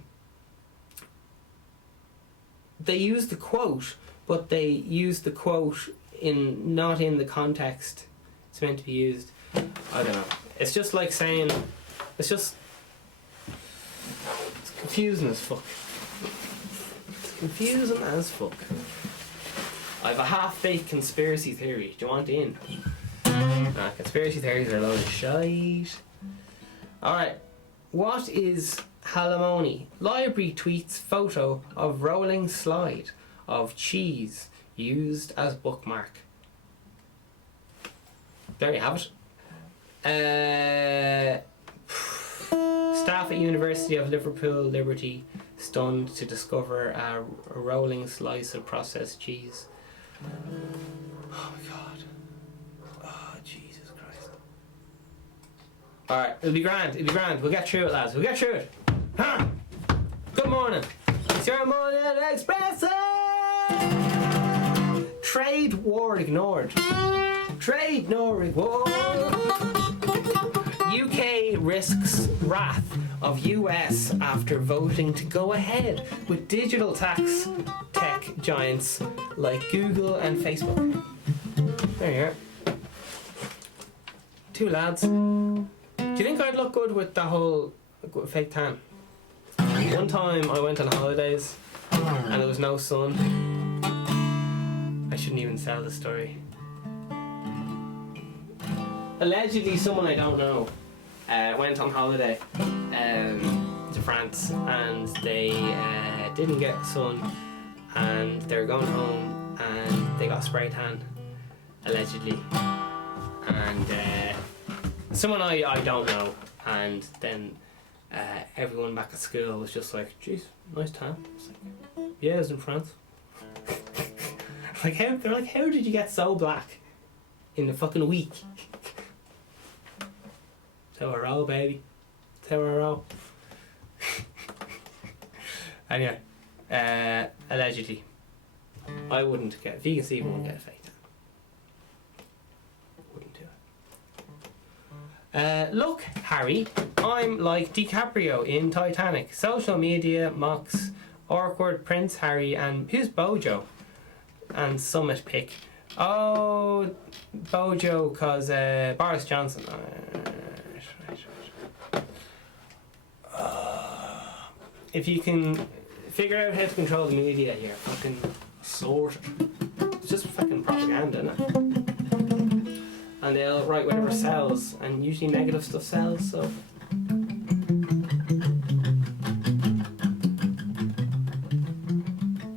use the quote, but they use the quote not in the context it's meant to be used. I don't know. It's just like saying, it's confusing as fuck. It's confusing as fuck. I have a half-baked conspiracy theory. Do you want in? Conspiracy theories are a load of shite. Alright. What is halimony? Library tweets photo of rolling slide of cheese used as bookmark. There you have it. Staff at University of Liverpool Liberty stunned to discover a rolling slice of processed cheese. Oh my god. Oh Jesus Christ. Alright, it'll be grand. We'll get through it, lads. We'll get through it. Huh? Good morning. It's your morning expresso. Trade war ignored. Trade no reward. UK risks wrath of US after voting to go ahead with digital tax tech giants like Google and Facebook. There you are. Two lads. Do you think I'd look good with the whole fake tan? One time I went on holidays and there was no sun. I shouldn't even tell the story. Allegedly, someone I don't know went on holiday to France and they didn't get sun and they were going home and they got spray tan, allegedly. And someone I don't know, and then everyone back at school was just like, "Jeez, nice tan." It's like, yeah, it was in France. They're like, how did you get so black in a fucking week? That's how I roll, baby. That's how I roll. Anyway, allegedly, I wouldn't get, vegan Steve wouldn't get a fake tan. Wouldn't do it. Look, Harry, I'm like DiCaprio in Titanic. Social media mocks awkward Prince Harry and who's Bojo? And Summit pick. Oh, Bojo, cause Boris Johnson. If you can figure out how to control the media here, fucking sort it. It's just fucking propaganda, isn't it? And they'll write whatever sells, and usually negative stuff sells, so.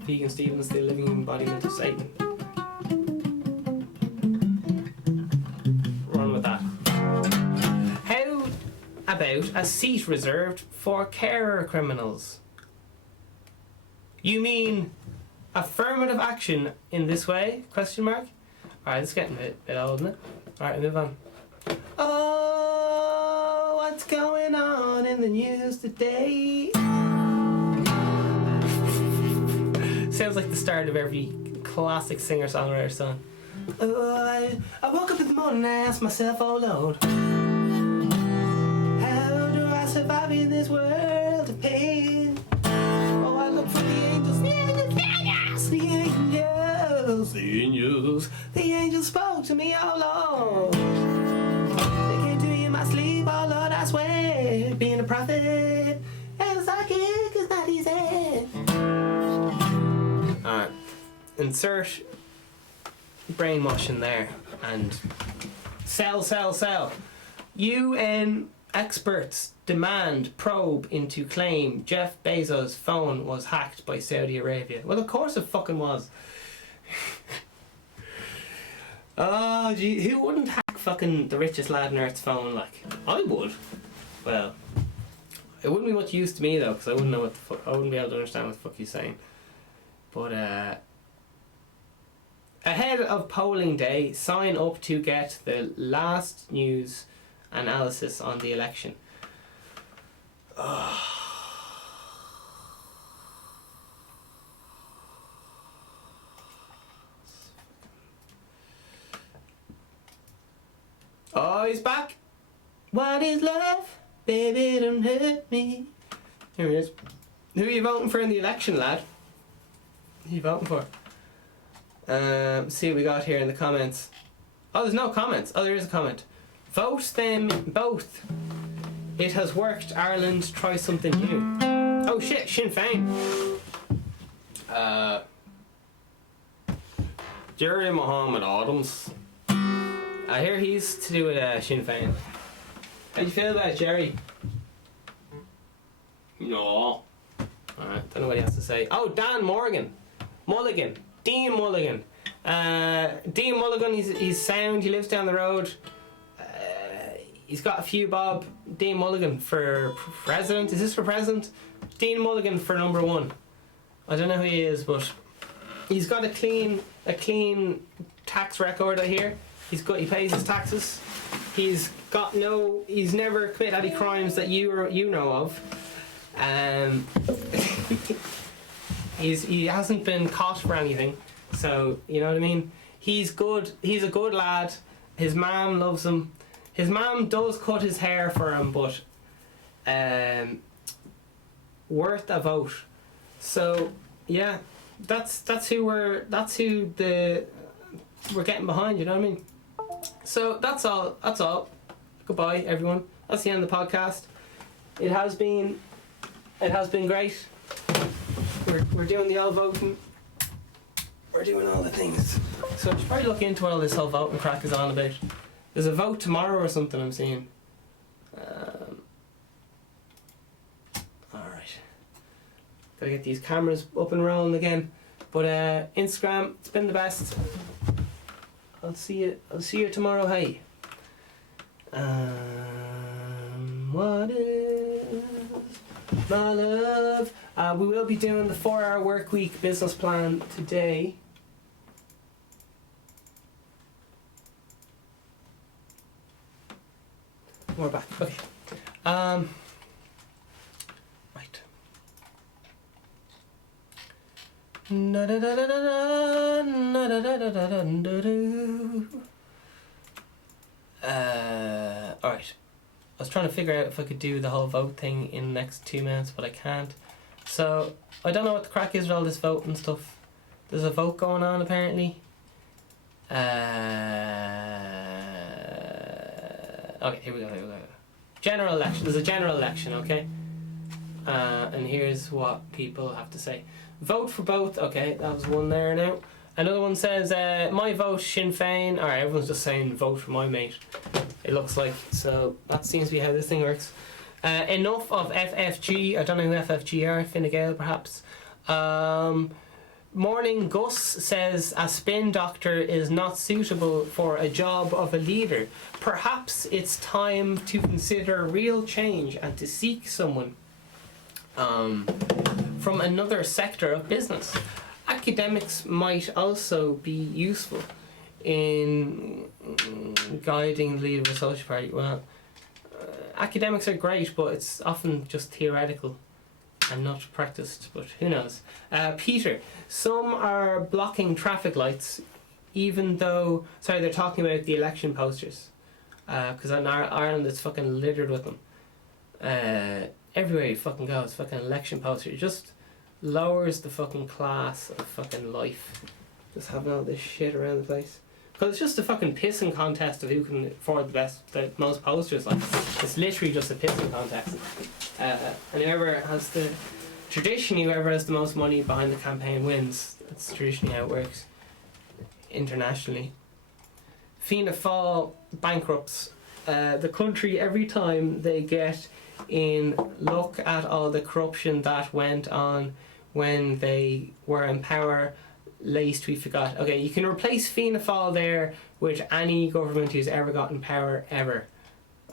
Vegan Stephen's the living embodiment of Satan. Run with that. How about a seat reserved for carer criminals. You mean affirmative action in this way? Question mark. Alright, it's getting a bit old, isn't it? Alright, move on. Oh, what's going on in the news today? Sounds like the start of every classic singer-songwriter song. Oh, I woke up in the morning and I asked myself, oh Lord, how do I survive in this world of pain? Oh, I look for the angels, the angels, the angels, the angels, the angels. The angels spoke to me, oh Lord. They came to me in my sleep, oh Lord, I swear. Being a prophet and a psychic is not easy. Alright, insert brainwashing there and sell. UN experts demand probe into claim Jeff Bezos' phone was hacked by Saudi Arabia. Well, of course it fucking was. Oh, gee, who wouldn't hack fucking the richest lad on earth's phone? Like, I would. Well, it wouldn't be much use to me though, because I wouldn't know what the fuck. I wouldn't be able to understand what the fuck he's saying. But ahead of polling day, sign up to get the last news analysis on the election. Oh, he's back. What is love? Baby, don't hurt me. Here he is. Who are you voting for in the election, lad? Who are you voting for? See what we got here in the comments. Oh, there's no comments. Oh, there is a comment. Vote them both. It has worked. Ireland, try something new. Oh shit, Sinn Féin. Jerry Mohammed Adams. I hear he's to do with Sinn Féin. How do you feel about it, Jerry? No. Alright, don't know what he has to say. Oh, Dan Mulligan. Dean Mulligan. Dean Mulligan, he's sound, he lives down the road. He's got a few bob. Dean Mulligan for president. Is this for president? Dean Mulligan for number one. I don't know who he is, but he's got a clean tax record, I hear. He's good, he pays his taxes. He's never committed any crimes that you know of. He hasn't been caught for anything, so you know what I mean. He's good. He's a good lad. His mum loves him. His mum does cut his hair for him, but worth a vote. So yeah, that's who we're getting behind. You know what I mean. So that's all. Goodbye, everyone. That's the end of the podcast. It has been great. We're doing the all voting. We're doing all the things. So I should probably look into what all this whole voting crack is on about. There's a vote tomorrow or something I'm seeing. Alright. Gotta get these cameras up and rolling again. But Instagram, it's been the best. I'll see you tomorrow, hey. What is my love? We will be doing the 4-hour work week business plan today. We're back. Okay. Right. Alright. I was trying to figure out if I could do the whole vote thing in the next 2 minutes, but I can't. So, I don't know what the crack is with all this voting stuff. There's a vote going on, apparently. Okay, here we go. General election. There's a general election, okay? And here's what people have to say. Vote for both. Okay, that was one there now. Another one says, my vote, Sinn Féin. Alright, everyone's just saying vote for my mate. It looks like. So, that seems to be how this thing works. Enough of FFG. I don't know who FFG are. Fine Gael, perhaps. Morning Gus says a spin doctor is not suitable for a job of a leader. Perhaps it's time to consider real change and to seek someone from another sector of business. Academics might also be useful in guiding the leader of a social party. Well, academics are great, but it's often just theoretical and not practiced, but who knows. Peter, some are blocking traffic lights even though, sorry, they're talking about the election posters, because in Ireland it's fucking littered with them. Everywhere you fucking go, it's fucking election poster. It just lowers the fucking class of fucking life, just having all this shit around the place. Because it's just a fucking pissing contest of who can afford the most posters. Like, it's literally just a pissing contest. And whoever has whoever has the most money behind the campaign wins. That's traditionally how it works internationally. Fianna Fáil bankrupts the country every time they get in. Look at all the corruption that went on when they were in power. Least we forgot. Okay, you can replace Fianna Fáil there with any government who's ever gotten power ever.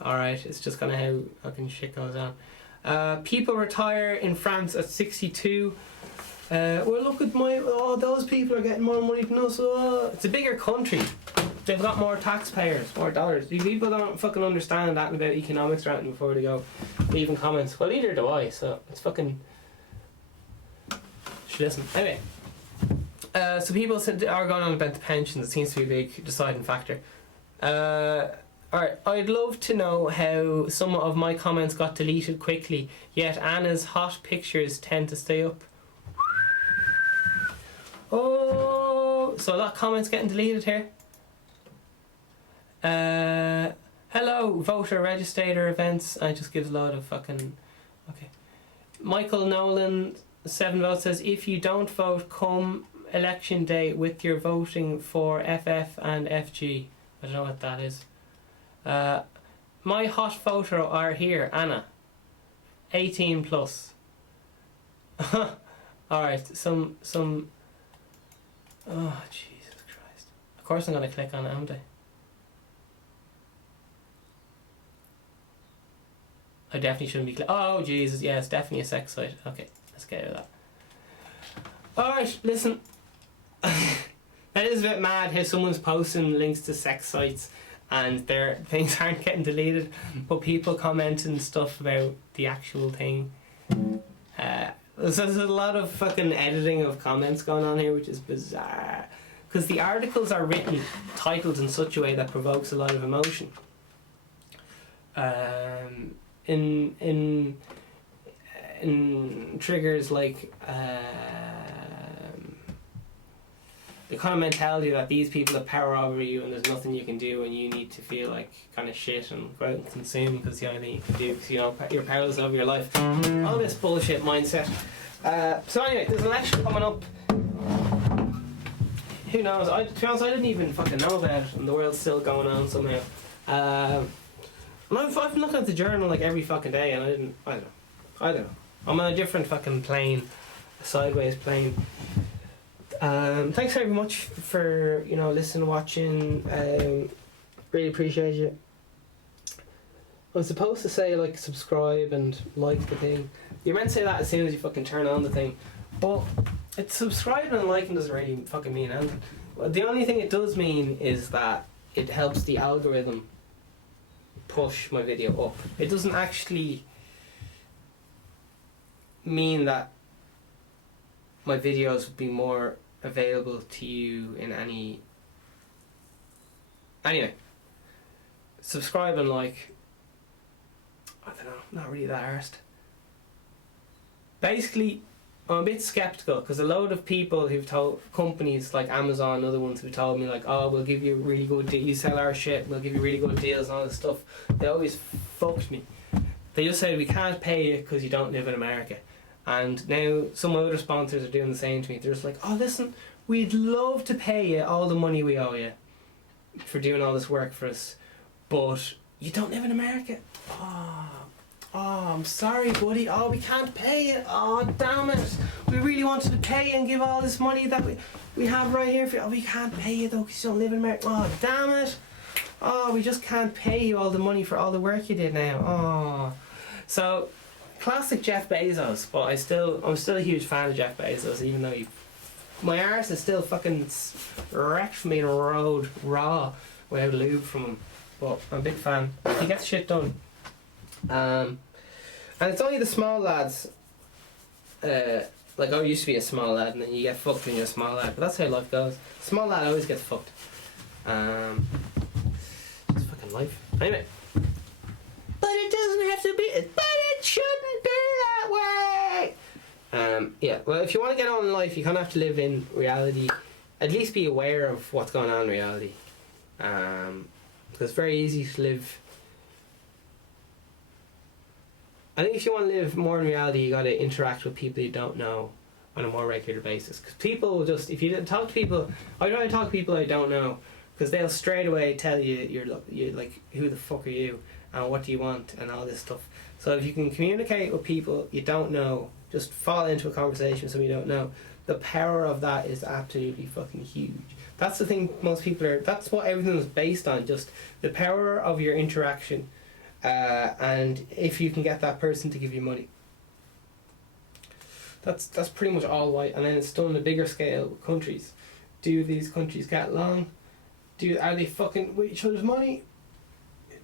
Alright, it's just kind of how fucking shit goes on. People retire in France at 62. Well, look at those people are getting more money than us. It's a bigger country. They've got more taxpayers, more dollars. These people don't fucking understand that about economics or anything before they go leaving comments. Well, neither do I, so it's fucking... Should listen. Anyway. So people are going on about the pensions. It seems to be a big deciding factor. Alright, I'd love to know how some of my comments got deleted quickly, yet Anna's hot pictures tend to stay up. Oh, so a lot of comments getting deleted here. Hello, voter registrator events. I just give a load of fucking... Okay. Michael Nolan, 7 votes, says, if you don't vote, come election day with your voting for FF and FG. I don't know what that is. My hot voter are here, Anna. 18 plus. Alright, some... Oh, Jesus Christ. Of course I'm going to click on it, haven't I? I definitely shouldn't be oh, Jesus, yeah, it's definitely a sex site. Okay, let's get out of that. Alright, listen. That is a bit mad how someone's posting links to sex sites and their things aren't getting deleted, but people commenting stuff about the actual thing. There's a lot of fucking editing of comments going on here, which is bizarre. Because the articles are written, titled in such a way that provokes a lot of emotion. In triggers like the kind of mentality that these people have power over you and there's nothing you can do and you need to feel like kind of shit and go out and consume because the only thing you can do is, you know, you're powerless over your life. All this bullshit mindset. So anyway, there's an election coming up. Who knows? To be honest, I didn't even fucking know about it and the world's still going on somehow. I've been looking at the journal like every fucking day and I don't know. I'm on a different fucking plane, a sideways plane. Thanks very much for, you know, listening, watching. Really appreciate you. I was supposed to say like subscribe and like the thing. You're meant to say that as soon as you fucking turn on the thing, but it's subscribing and liking doesn't really fucking mean anything. The only thing it does mean is that it helps the algorithm push my video up. It doesn't actually mean that my videos would be more available to you in any... Anyway, subscribe and like. I don't know, not really that arsed. Basically, I'm a bit skeptical because a load of people who've told companies like Amazon and other ones who've told me like, oh, we'll give you really good deals, you sell our shit, we'll give you really good deals and all this stuff. They always fucked me. They just said we can't pay you because you don't live in America. And now some other sponsors are doing the same to me. They're just like, oh listen, we'd love to pay you all the money we owe you for doing all this work for us, but you don't live in America. Oh, Oh, I'm sorry, buddy. Oh, we can't pay it. Oh, damn it. We really wanted to pay and give all this money that we have right here for you. Oh, we can't pay you though because you don't live in America. Oh, damn it. Oh, we just can't pay you all the money for all the work you did now. Oh. So, classic Jeff Bezos, but I'm still a huge fan of Jeff Bezos, even though my arse is still fucking wrecked from being rode raw without lube from him. But I'm a big fan. He gets shit done. And it's only the small lads, like I used to be a small lad and then you get fucked when you're a small lad, but that's how life goes. Small lad always gets fucked. It's fucking life. Anyway. But it doesn't have to be, but it shouldn't be that way! Yeah, well, if you want to get on in life, you kind of have to live in reality. At least be aware of what's going on in reality. Because it's very easy to live. I think if you want to live more in reality, you got to interact with people you don't know on a more regular basis. Because people will just, if you talk to people, I try to talk to people I don't know, because they'll straight away tell you, you're like, who the fuck are you? And what do you want? And all this stuff. So if you can communicate with people you don't know, just fall into a conversation with someone you don't know, the power of that is absolutely fucking huge. That's the thing most people are, that's what everything is based on, just the power of your interaction. And if you can get that person to give you money. That's pretty much all right. And then it's done on a bigger scale with countries. Do these countries get along? Are they fucking with each other's money?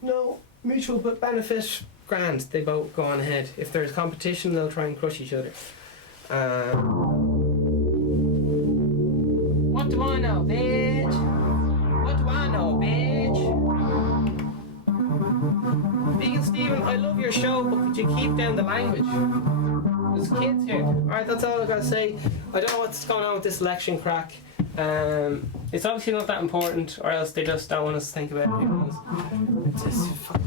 No. Mutual but benefit, grand, they both go on ahead. If there's competition, they'll try and crush each other. What do I know, bitch? What do I know, bitch? Vegan Stephen, I love your show, but could you keep down the language? There's kids here. Alright, that's all I've got to say. I don't know what's going on with this election crack. It's obviously not that important, or else they just don't want us to think about it. Who knows?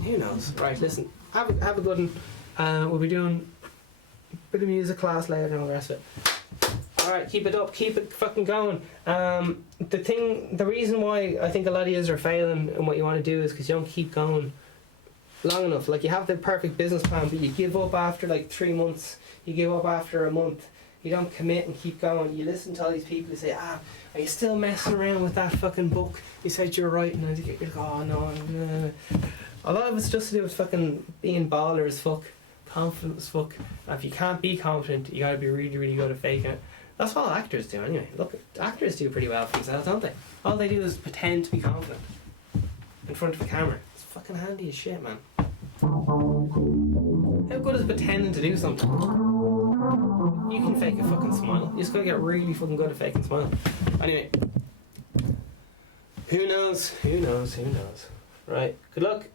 Who knows? Right, listen, have a good one. We'll be doing a bit of music class later and all the rest of it. Alright, keep it up, keep it fucking going. The reason why I think a lot of yous are failing and what you want to do is because you don't keep going long enough. Like, you have the perfect business plan, but you give up after like 3 months, you give up after a month. You don't commit and keep going. You listen to all these people who say, are you still messing around with that fucking book you said you were writing? And you go, oh no. A lot of it's just to do with fucking being baller as fuck, confident as fuck. And if you can't be confident, you gotta be really, really good at faking it. That's what all actors do anyway. Look, actors do pretty well for themselves, don't they? All they do is pretend to be confident in front of a camera. It's fucking handy as shit, man. How good is pretending to do something? You can fake a fucking smile. You just gotta get really fucking good at faking smile. Anyway. Who knows? Who knows? Who knows? Right. Good luck.